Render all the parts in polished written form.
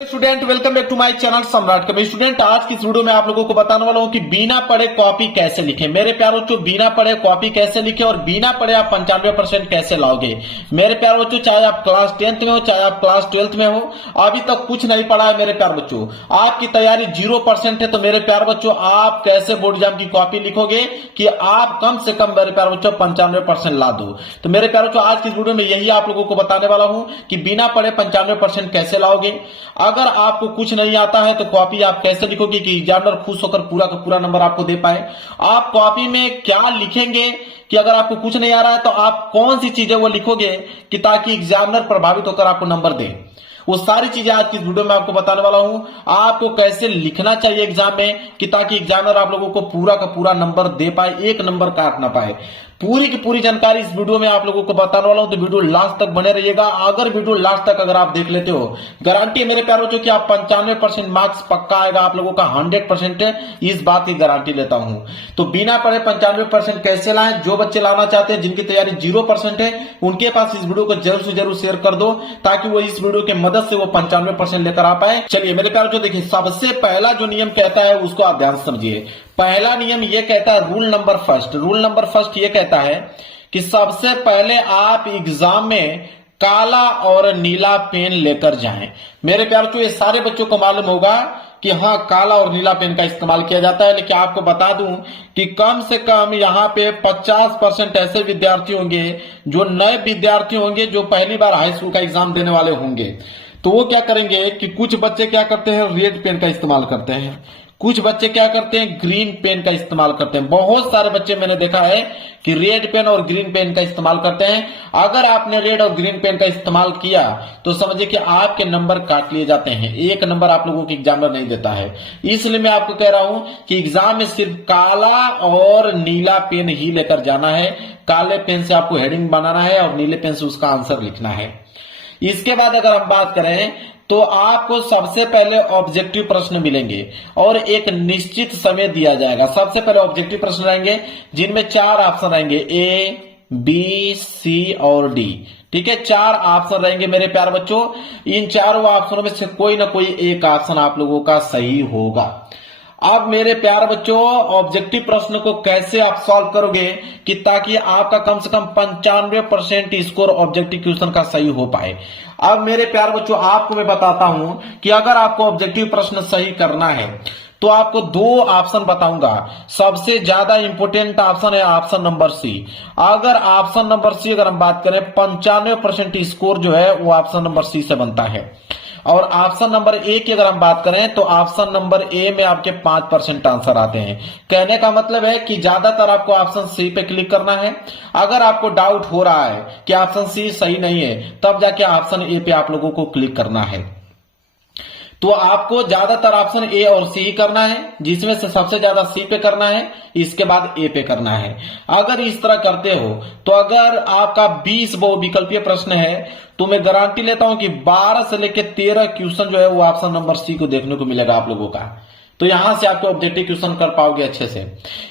Student welcome back to my channel Samrat Kabir. Student आज की इस वीडियो में आप लोगों को बताने वाला हूं कि बिना पढ़े कॉपी कैसे लिखें। मेरे प्यारे बच्चों, बिना पढ़े कॉपी कैसे लिखें और बिना पढ़े आप 95% कैसे लाओगे। मेरे प्यारे बच्चों, चाहे आप क्लास 10th में हो, चाहे आप क्लास 12th में हो, अभी तक कुछ नहीं पढ़ा है मेरे प्यारे बच्चों, आपकी तैयारी 0% है, तो मेरे प्यारे बच्चों आप कैसे बोर्ड एग्जाम की कॉपी लिखोगे कि आप कम से कम मेरे प्यारे बच्चों 95% ला दो। तो मेरे प्यारे बच्चों आज की इस वीडियो में यही आप लोगों को बताने वाला हूं कि बिना पढ़े 95% कैसे लाओगे। अगर आपको कुछ नहीं आता है तो कॉपी आप कैसे लिखोगे कि एग्जामिनर खुश होकर पूरा का पूरा नंबर आपको दे पाए। आप कॉपी में क्या लिखेंगे कि अगर आपको कुछ नहीं आ रहा है तो आप कौन सी चीजें वो लिखोगे कि ताकि एग्जामिनर प्रभावित होकर आपको नंबर दे। वो सारी चीजें आज की वीडियो में आपको बताने वाला हूं। आपको कैसे लिखना चाहिए एग्जाम में कि ताकि एग्जामिनर आप लोगों को पूरा का पूरा नंबर दे पाए, एक नंबर काट ना पाए। पूरी की पूरी जानकारी इस वीडियो में आप लोगों को बताने वाला हूं, तो वीडियो लास्ट तक बने रहिएगा। अगर वीडियो लास्ट तक अगर आप देख लेते हो, गारंटी है मेरे प्यारों की आप 95% मार्क्स पक्का आएगा आप लोगों का, 100% है, इस बात की गारंटी लेता हूं। तो बिना पढ़े 95% कैसे लाएं, जो बच्चे लाना चाहते हैं जिनकी तैयारी 0% है, उनके पास इस वीडियो को जरूर से जरूर शेयर कर दो ताकि वो इस वीडियो के मदद से वो 95% लेकर आ पाए। चलिए मेरे प्यारों, देखिए सबसे पहला जो नियम कहता है उसको आप ध्यान समझिए। पहला नियम ये कहता है, रूल नंबर फर्स्ट ये कहता है कि सबसे पहले आप एग्जाम में काला और नीला पेन लेकर जाएं। मेरे प्यारों, ये सारे बच्चों को मालूम होगा कि हाँ काला और नीला पेन का इस्तेमाल किया जाता है, लेकिन आपको बता दूं कि कम से कम यहाँ पे 50% ऐसे विद्यार्थी होंगे जो नए विद्यार्थी होंगे, जो पहली बार हाई स्कूल का एग्जाम देने वाले होंगे। तो वो क्या करेंगे कि कुछ बच्चे क्या करते हैं, रेड पेन का इस्तेमाल करते हैं, कुछ बच्चे क्या करते हैं, ग्रीन पेन का इस्तेमाल करते हैं। बहुत सारे बच्चे मैंने देखा है कि रेड पेन और ग्रीन पेन का इस्तेमाल करते हैं। अगर आपने रेड और ग्रीन पेन का इस्तेमाल किया तो समझिए कि आपके नंबर काट लिए जाते हैं, एक नंबर आप लोगों को एग्जामिनर नहीं देता है। इसलिए मैं आपको कह रहा हूं कि एग्जाम में सिर्फ काला और नीला पेन ही लेकर जाना है। काले पेन से आपको हेडिंग बनाना है और नीले पेन से उसका आंसर लिखना है। इसके बाद अगर हम बात करें तो आपको सबसे पहले ऑब्जेक्टिव प्रश्न मिलेंगे और एक निश्चित समय दिया जाएगा। सबसे पहले ऑब्जेक्टिव प्रश्न रहेंगे जिनमें 4 ऑप्शन रहेंगे, ए, बी, सी और डी। ठीक है, 4 ऑप्शन रहेंगे मेरे प्यारे बच्चों। इन चारों ऑप्शनों में से कोई ना कोई एक ऑप्शन आप लोगों का सही होगा। अब मेरे प्यारे बच्चों, ऑब्जेक्टिव प्रश्न को कैसे आप सॉल्व करोगे कि ताकि आपका कम से कम 95% स्कोर ऑब्जेक्टिव क्वेश्चन का सही हो पाए। अब मेरे प्यारे बच्चों, आपको मैं बताता हूं कि अगर आपको ऑब्जेक्टिव प्रश्न सही करना है तो आपको 2 ऑप्शन बताऊंगा। सबसे ज्यादा इंपोर्टेंट ऑप्शन है ऑप्शन नंबर सी। अगर ऑप्शन नंबर सी अगर हम बात करें, 95% स्कोर जो है वो ऑप्शन नंबर सी से बनता है। और ऑप्शन नंबर ए की अगर हम बात करें तो ऑप्शन नंबर ए में आपके 5% आंसर आते हैं। कहने का मतलब है कि ज्यादातर आपको ऑप्शन सी पे क्लिक करना है। अगर आपको डाउट हो रहा है कि ऑप्शन सी सही नहीं है, तब जाके ऑप्शन ए पे आप लोगों को क्लिक करना है। तो आपको ज्यादातर ऑप्शन ए और सी करना है, जिसमें से सबसे ज्यादा सी पे करना है, इसके बाद ए पे करना है। अगर इस तरह करते हो तो अगर आपका 20 बहुविकल्पीय प्रश्न है तो मैं गारंटी लेता हूं कि 12 से लेकर 13 क्वेश्चन जो है वो ऑप्शन नंबर सी को देखने को मिलेगा आप लोगों का। तो यहां से आपको ऑब्जेक्टिव क्वेश्चन कर पाओगे अच्छे से।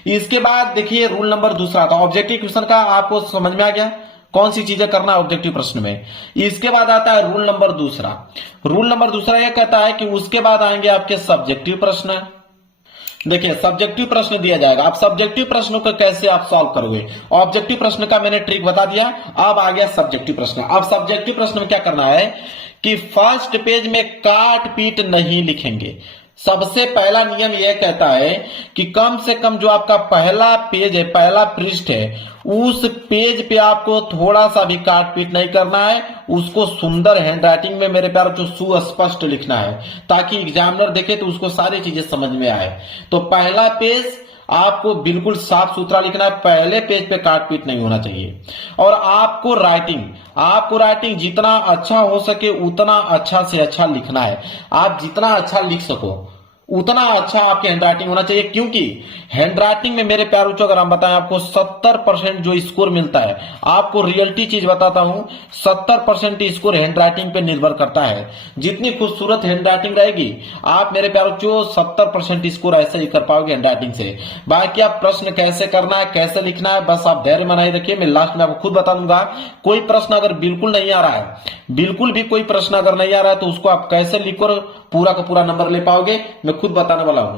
इसके बाद देखिए रूल नंबर दूसरा था ऑब्जेक्टिव क्वेश्चन का, आपको समझ में आ गया कौन सी चीजें करना है ऑब्जेक्टिव प्रश्न में। इसके बाद आता है रूल नंबर दूसरा। रूल नंबर दूसरा यह कहता है कि उसके बाद आएंगे आपके सब्जेक्टिव प्रश्न। देखिए सब्जेक्टिव प्रश्न दिया जाएगा। अब सब्जेक्टिव प्रश्नों को कैसे आप सॉल्व करोगे, ऑब्जेक्टिव प्रश्न का मैंने ट्रिक बता दिया। अब आ गया सब्जेक्टिव प्रश्न। अब सब्जेक्टिव प्रश्न में क्या करना है कि फर्स्ट पेज में काट पीट नहीं लिखेंगे। सबसे पहला नियम यह कहता है कि कम से कम जो आपका पहला पेज है, पहला पृष्ठ है, उस पेज पे आपको थोड़ा सा भी काट पीट नहीं करना है। उसको सुंदर हैंडराइटिंग में मेरे प्यार जो सुस्पष्ट लिखना है ताकि एग्जामिनर देखे तो उसको सारी चीजें समझ में आए। तो पहला पेज आपको बिल्कुल साफ सुथरा लिखना है, पहले पेज पे काट पीट नहीं होना चाहिए। और आपको राइटिंग जितना अच्छा हो सके उतना अच्छा से अच्छा लिखना है। आप जितना अच्छा लिख सको उतना अच्छा आपकी हैंडराइटिंग होना चाहिए, क्योंकि हैंडराइटिंग में मेरे प्यारे बच्चों अगर हम बताएं आपको 70% जो स्कोर मिलता है, आपको रियलिटी चीज बताता हूं, 70% स्कोर हैंडराइटिंग पे निर्भर करता है। जितनी खूबसूरत हैंडराइटिंग रहेगी आप मेरे प्यारे बच्चों 70% स्कोर ऐसे ही कर पाओगे हैंडराइटिंग से। बाकी आप प्रश्न कैसे करना है, कैसे लिखना है, बस आप धैर्य बनाए रखिए, मैं लास्ट में आपको खुद बता दूंगा। कोई प्रश्न अगर बिल्कुल नहीं आ रहा है, बिल्कुल भी कोई प्रश्न अगर नहीं आ रहा है, तो उसको आप कैसे लिखकर पूरा का पूरा नंबर ले पाओगे मैं खुद बताने वाला हूं।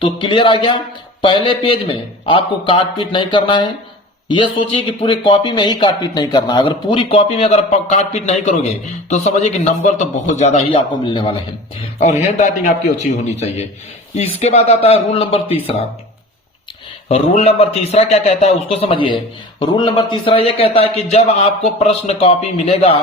तो क्लियर आ गया। पहले पेज में आपको काट पीट नहीं करना है, यह सोचिए कि पूरी कॉपी में ही काट पीट नहीं करना। अगर पूरी कॉपी में अगर काट पीट नहीं करोगे तो समझिए कि नंबर तो बहुत ज्यादा ही आपको मिलने वाले हैं, और हैंड राइटिंग आपकी अच्छी होनी चाहिए। इसके बाद आता है रूल नंबर तीसरा। रूल नंबर तीसरा क्या कहता है उसको समझिए। रूल नंबर तीसरा यह कहता है कि जब आपको प्रश्न कॉपी मिलेगा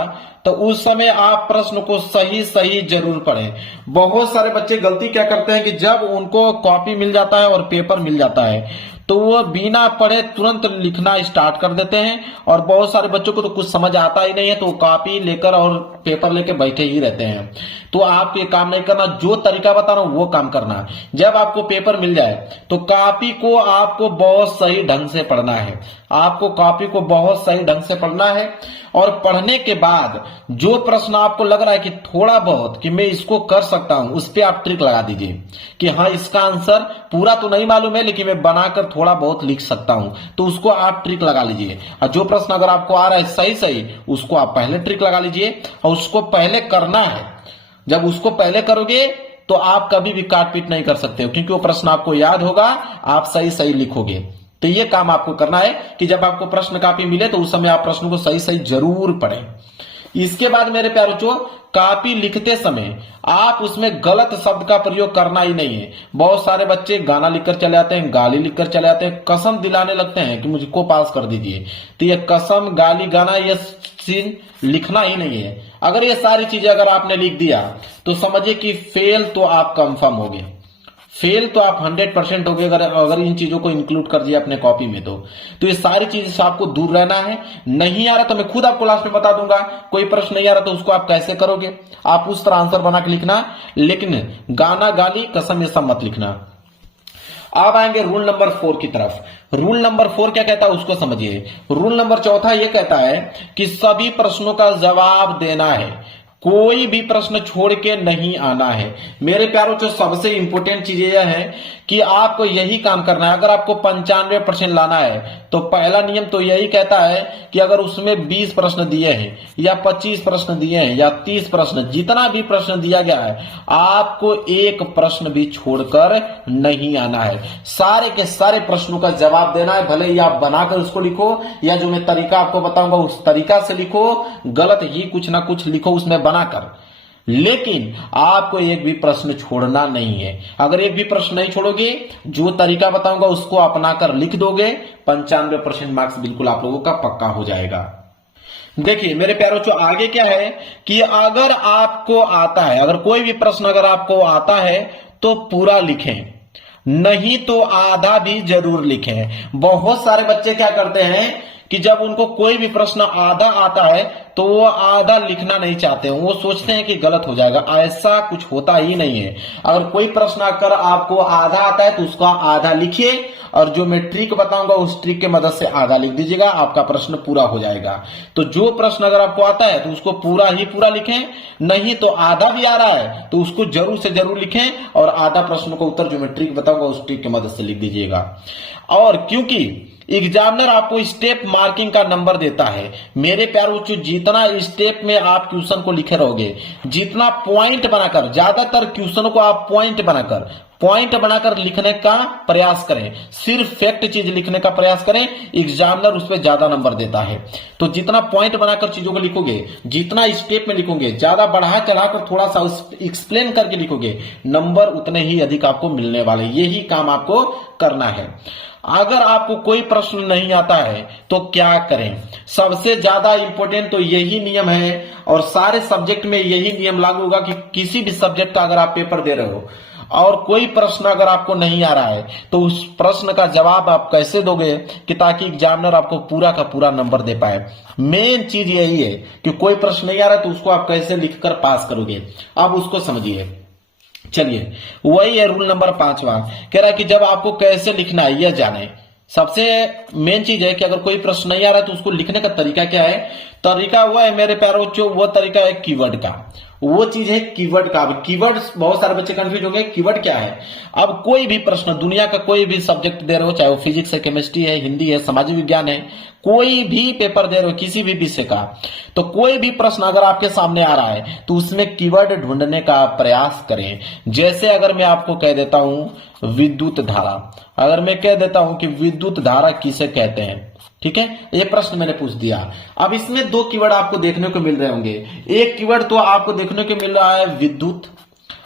तो उस समय आप प्रश्न को सही सही जरूर पढ़ें। बहुत सारे बच्चे गलती क्या करते हैं कि जब उनको कॉपी मिल जाता है और पेपर मिल जाता है तो वो बिना पढ़े तुरंत लिखना स्टार्ट कर देते हैं, और बहुत सारे बच्चों को तो कुछ समझ आता ही नहीं है, तो वो कॉपी लेकर और पेपर लेकर बैठे ही रहते हैं। तो आप ये काम नहीं करना, जो तरीका बता रहा हूं वो काम करना। जब आपको पेपर मिल जाए तो कॉपी को आपको बहुत सही ढंग से पढ़ना है, आपको कॉपी को बहुत सही ढंग से पढ़ना है। और पढ़ने के बाद जो प्रश्न आपको लग रहा है कि थोड़ा बहुत कि मैं इसको कर सकता हूं, उस पर आप ट्रिक लगा दीजिए कि हाँ इसका आंसर पूरा तो नहीं मालूम है लेकिन मैं बनाकर थोड़ा बहुत लिख सकता हूं, तो उसको आप ट्रिक लगा लीजिए। और जो प्रश्न अगर आपको आ रहा है सही सही, उसको आप पहले ट्रिक लगा लीजिए और उसको पहले करना है। जब उसको पहले करोगे तो आप कभी भी काट पीट नहीं कर सकते हो, क्योंकि वो प्रश्न आपको याद होगा, आप सही सही लिखोगे। तो ये काम आपको करना है कि जब आपको प्रश्न कॉपी मिले तो उस समय आप प्रश्न को सही सही जरूर पढ़ें। इसके बाद मेरे प्यारे बच्चों, कॉपी लिखते समय आप उसमें गलत शब्द का प्रयोग करना ही नहीं है। बहुत सारे बच्चे गाना लिखकर चले आते हैं, गाली लिखकर चले आते हैं, कसम दिलाने लगते हैं कि मुझको पास कर दीजिए। तो ये कसम, गाली, गाना, ये सीन लिखना ही नहीं है। अगर ये सारी चीजें अगर आपने लिख दिया तो समझिए कि फेल तो आप कंफर्म हो गए, फेल तो आप 100% हो गए अगर इन चीजों को इंक्लूड कर दिया अपने कॉपी में। तो ये सारी चीज से आपको दूर रहना है। नहीं आ रहा तो मैं खुद आपको लास्ट में बता दूंगा, कोई प्रश्न नहीं आ रहा तो उसको आप कैसे करोगे, आप उस तरह आंसर बना के लिखना, लेकिन गाना, गाली, कसम ये सब मत लिखना। अब आएंगे रूल नंबर 4 की तरफ। रूल नंबर 4 क्या कहता है उसको समझिए। रूल नंबर चौथा यह कहता है कि सभी प्रश्नों का जवाब देना है, कोई भी प्रश्न छोड़ के नहीं आना है। मेरे प्यारों, जो सबसे इंपॉर्टेंट चीज यह है कि आपको यही काम करना है। अगर आपको 95% लाना है तो पहला नियम तो यही कहता है कि अगर उसमें 20 प्रश्न दिए हैं या 25 प्रश्न दिए हैं या 30 प्रश्न, जितना भी प्रश्न दिया गया है, आपको एक प्रश्न भी छोड़कर नहीं आना है। सारे के सारे प्रश्नों का जवाब देना है, भले ही आप बनाकर उसको लिखो या जो मैं तरीका आपको बताऊंगा उस तरीका से लिखो, गलत ही कुछ ना कुछ लिखो उसमें बनाकर, लेकिन आपको एक भी प्रश्न छोड़ना नहीं है। अगर एक भी प्रश्न नहीं छोड़ोगे, जो तरीका बताऊंगा उसको अपनाकर लिख दोगे, 95% मार्क्स बिल्कुल आप लोगों का पक्का हो जाएगा। देखिए मेरे प्यारों, जो आगे क्या है कि अगर आपको आता है, अगर कोई भी प्रश्न अगर आपको आता है तो पूरा लिखें, नहीं तो आधा भी जरूर लिखें। बहुत सारे बच्चे क्या करते हैं कि जब उनको कोई भी प्रश्न आधा आता है तो वो आधा लिखना नहीं चाहते हैं, वो सोचते हैं कि गलत हो जाएगा। ऐसा कुछ होता ही नहीं है। अगर कोई प्रश्न अगर आपको आधा आता है तो उसका आधा लिखिए, और जो मैं ट्रिक बताऊंगा उस ट्रिक के मदद से आधा लिख दीजिएगा, आपका प्रश्न पूरा हो जाएगा। तो जो प्रश्न अगर आपको आता है तो उसको पूरा ही पूरा लिखें, नहीं तो आधा भी आ रहा है तो उसको जरूर से जरूर लिखें, और आधा प्रश्न का उत्तर जो मैं ट्रिक बताऊंगा उस ट्रिक की मदद से लिख दीजिएगा। और क्योंकि एग्जामिनर आपको स्टेप मार्किंग का नंबर देता है, मेरे प्यारे बच्चों, जितना स्टेप में आप क्वेश्चन को लिखे रहोगे, जितना पॉइंट बनाकर, ज्यादातर क्वेश्चन को आप पॉइंट बनाकर लिखने का प्रयास करें, सिर्फ फैक्ट चीज लिखने का प्रयास करें, एग्जामिनर उस पर ज्यादा नंबर देता है। तो जितना पॉइंट बनाकर चीजों को लिखोगे, जितना स्टेप में लिखोगे, ज्यादा बढ़ा चढ़ाकर थोड़ा सा एक्सप्लेन करके लिखोगे, नंबर उतने ही अधिक आपको मिलने वाले। यही काम आपको करना है। अगर आपको कोई प्रश्न नहीं आता है तो क्या करें? सबसे ज्यादा इंपॉर्टेंट तो यही नियम है, और सारे सब्जेक्ट में यही नियम लागू होगा कि किसी भी सब्जेक्ट का अगर आप पेपर दे रहे हो और कोई प्रश्न अगर आपको नहीं आ रहा है तो उस प्रश्न का जवाब आप कैसे दोगे कि ताकि एग्जामिनर आपको पूरा का पूरा नंबर दे पाए। मेन चीज यही है कि कोई प्रश्न नहीं आ रहा है तो उसको आप कैसे लिखकर पास करोगे। अब उसको समझिए। चलिए, वही है रूल नंबर 5वां, कह रहा है कि जब आपको कैसे लिखना है यह जाने। सबसे मेन चीज है कि अगर कोई प्रश्न नहीं आ रहा है तो उसको लिखने का तरीका क्या है। तरीका हुआ है मेरे प्यारो बच्चों, वो तरीका है कीवर्ड का, वो चीज है कीवर्ड का। अब कीवर्ड बहुत सारे बच्चे कंफ्यूज हो गए, कीवर्ड क्या है। अब कोई भी प्रश्न, दुनिया का कोई भी सब्जेक्ट दे रहे हो, चाहे वो फिजिक्स है, केमिस्ट्री है, हिंदी है, सामाजिक विज्ञान है, कोई भी पेपर दे रहे हो किसी भी विषय का, तो कोई भी प्रश्न अगर आपके सामने आ रहा है तो उसमें कीवर्ड ढूंढने का प्रयास करें। जैसे अगर मैं आपको कह देता हूं विद्युत धारा, अगर मैं कह देता हूं कि विद्युत धारा किसे कहते हैं, ठीक है, ये प्रश्न मैंने पूछ दिया। अब इसमें दो कीवर्ड आपको देखने को मिल रहे होंगे। एक कीवर्ड तो आपको देखने को मिल रहा है विद्युत,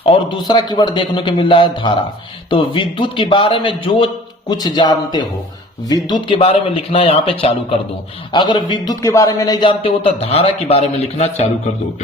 और दूसरा कीवर्ड देखने को मिल रहा है धारा। तो विद्युत के बारे में जो कुछ जानते हो, विद्युत के बारे में लिखना यहां पे चालू कर दो। अगर विद्युत के बारे में नहीं जानते हो तो धारा के बारे में लिखना चालू कर दो।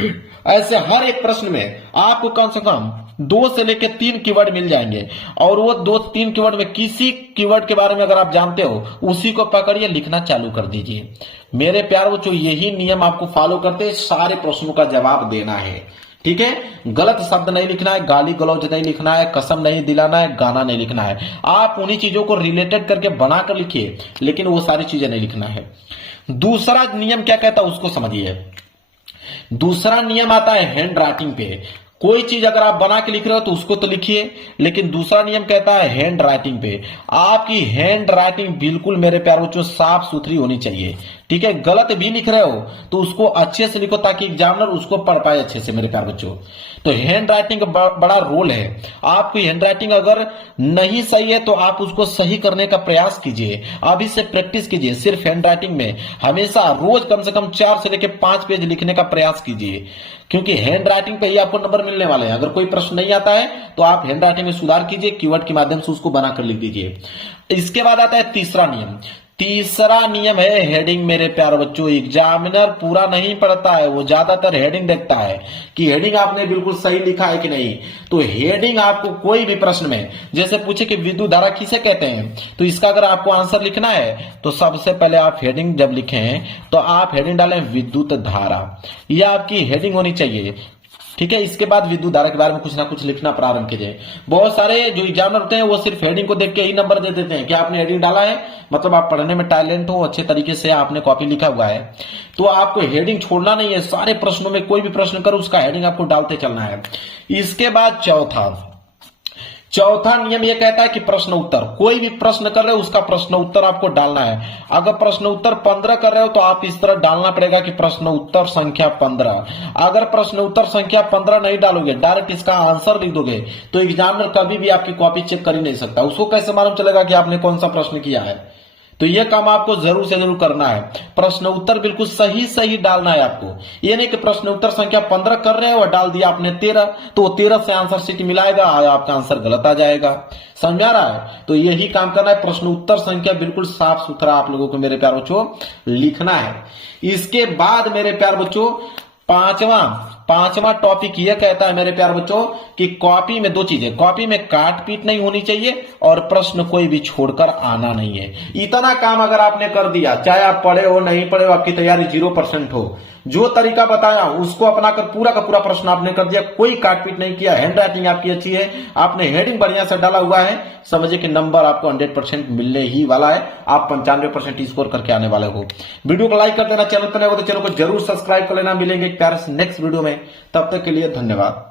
ऐसे हर एक प्रश्न में आपको कम से कम 2 से लेकर 3 कीवर्ड मिल जाएंगे, और वो 2-3 कीवर्ड में किसी कीवर्ड के बारे में अगर आप जानते हो उसी को पकड़िए, लिखना चालू कर दीजिए। मेरे प्यारे बच्चों, यही नियम आपको फॉलो करते सारे प्रश्नों का जवाब देना है, ठीक है। गलत शब्द नहीं लिखना है, गाली गलौज नहीं लिखना है, कसम नहीं दिलाना है, गाना नहीं लिखना है। आप उन्हीं चीजों को रिलेटेड करके बनाकर लिखिए, लेकिन वो सारी चीजें नहीं लिखना है। दूसरा नियम क्या कहता है उसको समझिए। दूसरा नियम आता है हैंड राइटिंग पे। कोई चीज अगर आप बना के लिख रहे हो तो उसको तो लिखिए, लेकिन दूसरा नियम कहता है हैंड राइटिंग पे। आपकी हैंड राइटिंग बिल्कुल मेरे प्यारे बच्चों साफ सुथरी होनी चाहिए, ठीक है। गलत भी लिख रहे हो तो उसको अच्छे से लिखो ताकि एग्जामिनर उसको पढ़ पाए अच्छे से मेरे प्यारे बच्चों। तो हैंड राइटिंग का बड़ा रोल है। आपकी हैंड राइटिंग अगर नहीं सही है तो आप उसको सही करने का प्रयास कीजिए, अभी से प्रैक्टिस कीजिए। सिर्फ हैंड राइटिंग में हमेशा रोज कम से कम 4 से लेकर 5 पेज लिखने का प्रयास कीजिए, क्योंकि हैंड राइटिंग पे ही आपको नंबर मिलने वाले हैं। अगर कोई प्रश्न नहीं आता है तो आप हैंड राइटिंग में सुधार कीजिए, कीवर्ड के माध्यम से उसको बनाकर लिख दीजिए। इसके बाद आता है तीसरा नियम। तीसरा नियम है हेडिंग। मेरे प्यारे बच्चों, एग्जामिनर पूरा नहीं पढ़ता है, वो ज्यादातर हेडिंग देखता है कि हेडिंग आपने बिल्कुल सही लिखा है कि नहीं। तो हेडिंग आपको कोई भी प्रश्न में जैसे पूछे कि विद्युत धारा किसे कहते हैं, तो इसका अगर आपको आंसर लिखना है तो सबसे पहले आप हेडिंग जब लिखें तो आप हेडिंग डालें विद्युत धारा, यह आपकी हेडिंग होनी चाहिए, ठीक है। इसके बाद विद्युत धारा के बारे में कुछ ना कुछ लिखना प्रारंभ कीजिए। बहुत सारे जो एग्जामिनर होते हैं वो सिर्फ हेडिंग को देख के ही नंबर दे देते हैं कि आपने हेडिंग डाला है, मतलब आप पढ़ने में टैलेंट हो, अच्छे तरीके से आपने कॉपी लिखा हुआ है। तो आपको हेडिंग छोड़ना नहीं है, सारे प्रश्नों में कोई भी प्रश्न करो उसका हेडिंग आपको डालते चलना है। इसके बाद चौथा नियम यह कहता है कि प्रश्न उत्तर, कोई भी प्रश्न कर रहे हो उसका प्रश्न उत्तर आपको डालना है। अगर प्रश्न उत्तर 15 कर रहे हो तो आप इस तरह डालना पड़ेगा कि प्रश्न उत्तर संख्या 15। अगर प्रश्न उत्तर संख्या 15 नहीं डालोगे, डायरेक्ट इसका आंसर लिख दोगे, तो एग्जामिनर कभी भी आपकी कॉपी चेक कर ही नहीं सकता। उसको कैसे मालूम चलेगा कि आपने कौन सा प्रश्न किया है। तो यह काम आपको जरूर से जरूर करना है। प्रश्न उत्तर बिल्कुल सही डालना है आपको। ये नहीं कि प्रश्न उत्तर संख्या 15 कर रहे हो और डाल दिया आपने 13, तो 13 से आंसर सीट मिलाएगा, आपका आंसर गलत आ जाएगा। समझ आ रहा है। तो यही काम करना है, प्रश्न उत्तर संख्या बिल्कुल साफ सुथरा आप लोगों को मेरे प्यार बच्चों लिखना है। इसके बाद मेरे प्यार बच्चों पांचवा टॉपिक यह कहता है मेरे प्यार बच्चों कि कॉपी में 2 चीजें, कॉपी में काट पीट नहीं होनी चाहिए और प्रश्न कोई भी छोड़कर आना नहीं है। इतना काम अगर आपने कर दिया, चाहे आप पढ़े हो नहीं पढ़े हो, आपकी तैयारी 0% हो, जो तरीका बताया उसको अपनाकर पूरा का पूरा प्रश्न आपने कर दिया, कोई काट पीट नहीं किया, हैंड राइटिंग आपकी अच्छी है, आपने हेडिंग बढ़िया से डाला हुआ है, समझिए कि नंबर आपको 100% मिलने ही वाला है। आप 95% स्कोर करके आने वाले हो। वीडियो को लाइक कर देना, चैनल पर नए हो तो चैनल को जरूर सब्सक्राइब कर लेना। मिलेंगे एक प्यारे से नेक्स्ट वीडियो में, तब तक के लिए धन्यवाद।